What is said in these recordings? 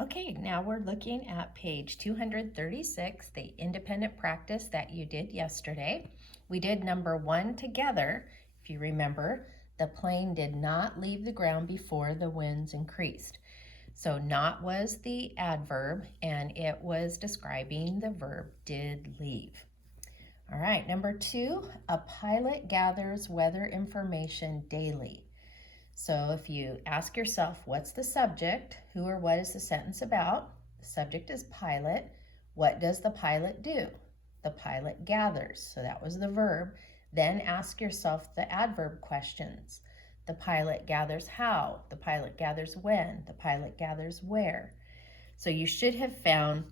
Okay, now we're looking at page 236, the independent practice that you did yesterday. We did number 1 together. If you remember, the plane did not leave the ground before the winds increased. So not was the adverb, and it was describing the verb did leave. All right, number 2, a pilot gathers weather information daily. So if you ask yourself, what's the subject? Who or what is the sentence about? The subject is pilot. What does the pilot do? The pilot gathers. So that was the verb. Then ask yourself the adverb questions. The pilot gathers how? The pilot gathers when? The pilot gathers where? So you should have found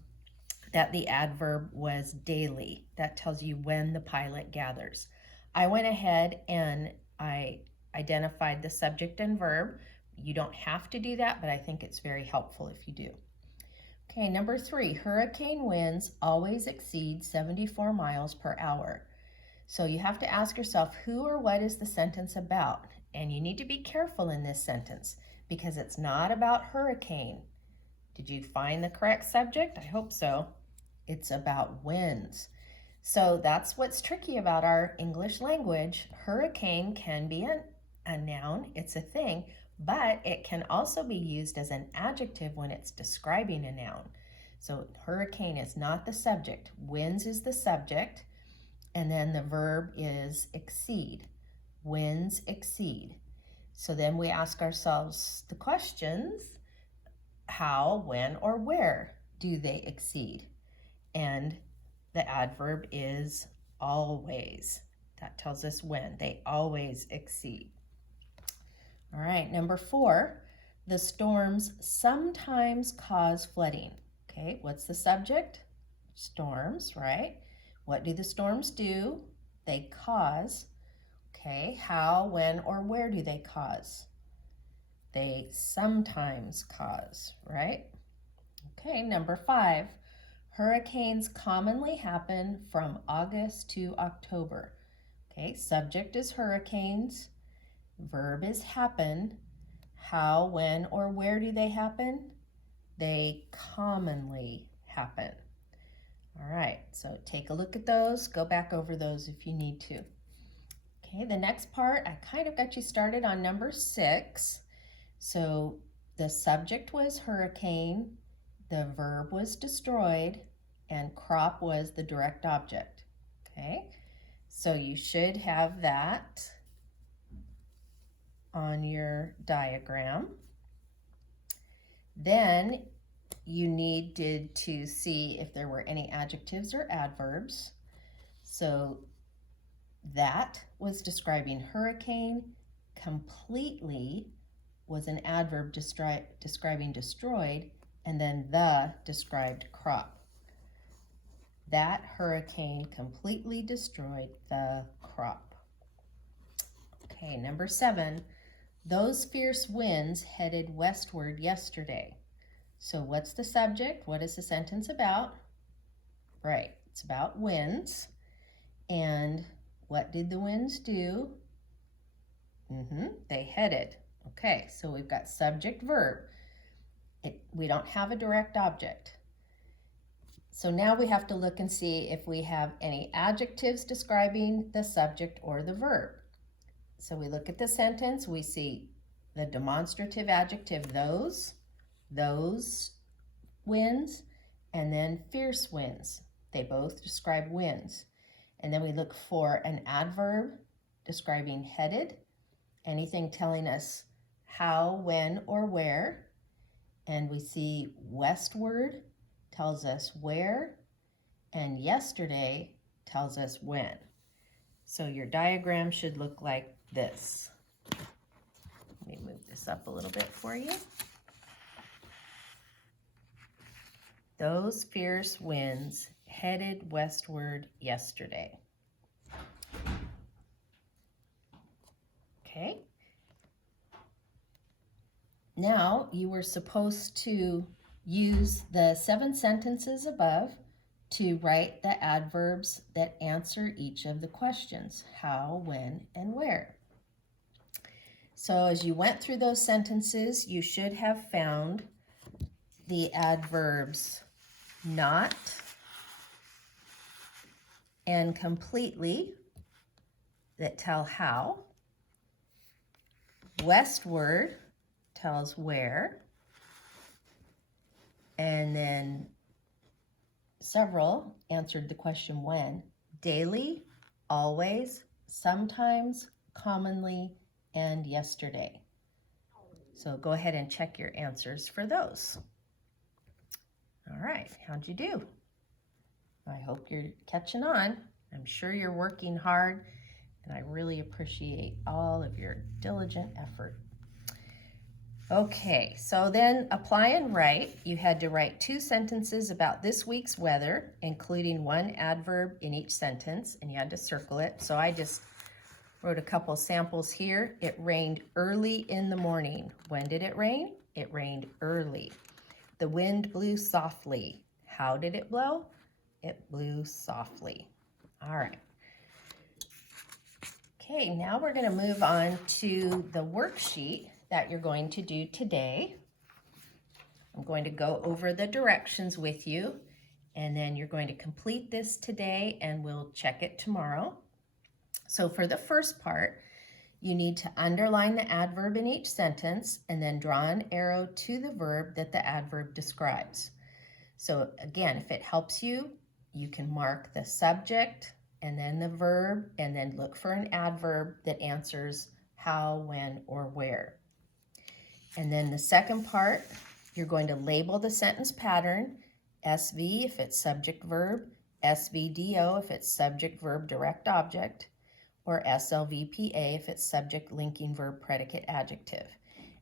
that the adverb was daily. That tells you when the pilot gathers. I went ahead and I identified the subject and verb. You don't have to do that, but I think it's very helpful if you do. Okay, number 3, hurricane winds always exceed 74 miles per hour. So you have to ask yourself, who or what is the sentence about? And you need to be careful in this sentence because it's not about hurricane. Did you find the correct subject? I hope so. It's about winds. So that's what's tricky about our English language. Hurricane can be a noun, it's a thing, but it can also be used as an adjective when it's describing a noun. So hurricane is not the subject. Winds is the subject, and then the verb is exceed. Winds exceed. So then we ask ourselves the questions, how, when, or where do they exceed? And the adverb is always. That tells us when. They always exceed. All right, number 4, the storms sometimes cause flooding. Okay, what's the subject? Storms, right? What do the storms do? They cause. Okay, how, when, or where do they cause? They sometimes cause, right? Okay, number 5, hurricanes commonly happen from August to October. Okay, subject is hurricanes. Verb is happen. How, when, or where do they happen? They commonly happen. All right, so take a look at those. Go back over those if you need to. Okay, the next part, I kind of got you started on number 6. So the subject was hurricane, the verb was destroyed, and crop was the direct object. Okay, so you should have that on your diagram. Then you needed to see if there were any adjectives or adverbs. So that was describing hurricane. Completely was an adverb describing destroyed, and then the described crop. That hurricane completely destroyed the crop. Okay, number 7. Those fierce winds headed westward yesterday. So what's the subject? What is the sentence about? Right, it's about winds. And what did the winds do? They headed. Okay, so we've got subject, verb. We don't have a direct object. So now we have to look and see if we have any adjectives describing the subject or the verb. So we look at the sentence, we see the demonstrative adjective those winds, and then fierce winds. They both describe winds. And then we look for an adverb describing headed, anything telling us how, when, or where. And we see westward tells us where, and yesterday tells us when. So your diagram should look like this. Let me move this up a little bit for you. Those fierce winds headed westward yesterday. Okay. Now you were supposed to use the 7 sentences above to write the adverbs that answer each of the questions, how, when, and where. So as you went through those sentences, you should have found the adverbs not and completely that tell how. Westward tells where. And then several answered the question when. Daily, always, sometimes, commonly, and yesterday. So go ahead and check your answers for those. All right, how'd you do? I hope you're catching on. I'm sure you're working hard, and I really appreciate all of your diligent effort. Okay, so then apply and write. You had to write 2 sentences about this week's weather, including 1 adverb in each sentence, and you had to circle it. So I just wrote a couple samples here. It rained early in the morning. When did it rain? It rained early. The wind blew softly. How did it blow? It blew softly. All right. Okay, now we're going to move on to the worksheet that you're going to do today. I'm going to go over the directions with you, and then you're going to complete this today and we'll check it tomorrow. So for the first part, you need to underline the adverb in each sentence and then draw an arrow to the verb that the adverb describes. So again, if it helps you, you can mark the subject and then the verb and then look for an adverb that answers how, when, or where. And then the second part, you're going to label the sentence pattern, SV if it's subject verb, SVDO if it's subject verb direct object, or SLVPA if it's subject linking verb predicate adjective.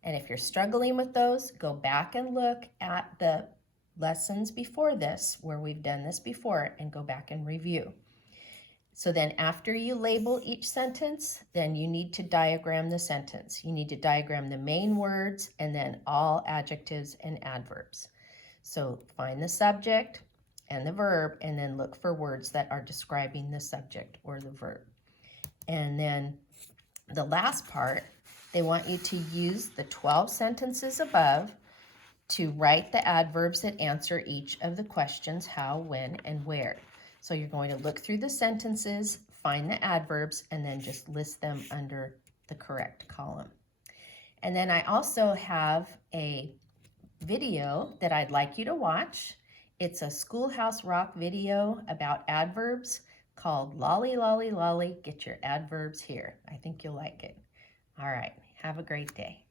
And if you're struggling with those, go back and look at the lessons before this where we've done this before and go back and review. So then after you label each sentence, then you need to diagram the sentence. You need to diagram the main words and then all adjectives and adverbs. So find the subject and the verb and then look for words that are describing the subject or the verb. And then the last part, they want you to use the 12 sentences above to write the adverbs that answer each of the questions, how, when, and where. So you're going to look through the sentences, find the adverbs, and then just list them under the correct column. And then I also have a video that I'd like you to watch. It's a Schoolhouse Rock video about adverbs called Lolly, Lolly, Lolly, Get Your Adverbs Here. I think you'll like it. All right, have a great day.